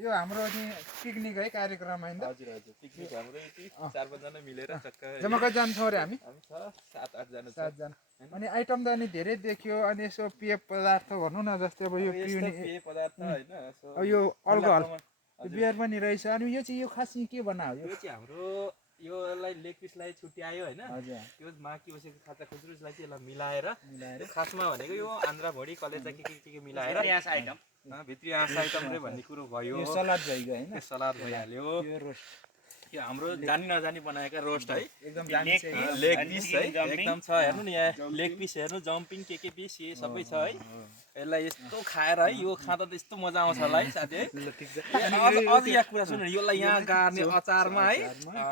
यो हाम्रो नि पिकनिक है कार्यक्रम हैन हजुर हजुर पिकनिक हाम्रो यति 4-5 जना मिलेर चक्क जम्मा कति जना छौ रे हामी हामी छ 7-8 जना 7 जना अनि आइटम त अनि धेरै देखियो अनि यसो पेय पदार्थ भनौँ न जस्तै अब यो पिउने पेय पदार्थ हैन अब यो अल्कोहल बियर पनि रहेछ अनि यो चाहिँ यो खास चाहिँ के बनायो यो चाहिँ हाम्रो योलाई लेग पिसलाई छुट्यायो हैन हजुर यो माकी बसेको खाजा खुजुरुलाई चाहिँ यसलाई मिलाएर खासमा भनेको यो आन्द्रा भडी कलेजा के मिलाएर आइटम भित्री आँस आइटम रे भन्ने कुरो भयो यो सलाद भइगयो हैन यो सलाद भइहाल्यो यो रोस्ट यो हाम्रो जानी नजानी बनाएका रोस्ट है एकदम दामी छ है लेग पिस है एकदम छ हेर्नु नि यहाँ लेग पिस हेर्नु जम्पिङ के पिस यो सबै छ है यसलाई यस्तो खाएर है यो खाँदा त यस्तो मजा आउँछ होला है साथी है अझ यहाँ कुरा सुन्नु यसलाई यहाँ गार्ने अचारमा है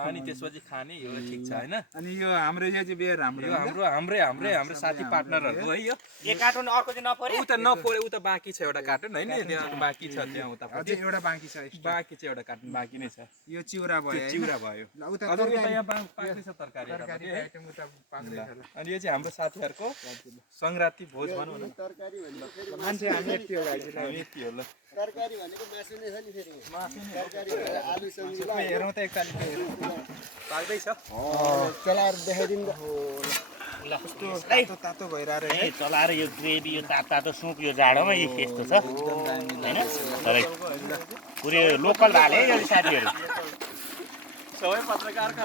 अनि त्यसपछि खाने यो ठिक छ हैन अनि यो हाम्रो यो चाहिँ बियर हाम्रो यो हाम्रो साथी पार्टनरहरुको है यो एक कार्टुन अर्को चाहिँ नपर्यो उता नपर्यो उता बाँकी छ एउटा कार्टुन हैन त्यहाँ बाँकी छ त्यहाँ उता अझै एउटा बाँकी छ बाँकी छ एउटा कार्टुन बाँकी नै छ यो चिउरा भयो चिउरा भयो ल उता अझ उता यहाँ पाक्दै छ तरकारी आइटम उता पाक्दै छ अनि यो चाहिँ हाम्रो साथीहरुको संक्रान्ति भोज भनौँ न तरकारी भनेको मान्छे हामी यति हो गाइस हामी यति हो ल तरकारी भनेको मासु नै छ नि फेरि तरकारी भनेको आलु सब्जी हेरौँ त एकताली पाक्दै छ चलाएर देखाइदिनु ल तातो तातो भइरहेको ए चलाएर यो ग्रेभी यो तातो सुप यो जाडोमा यस्तो छ हैन तर पुरै लोकल हाले यो साथीहरु सबै पत्रकारको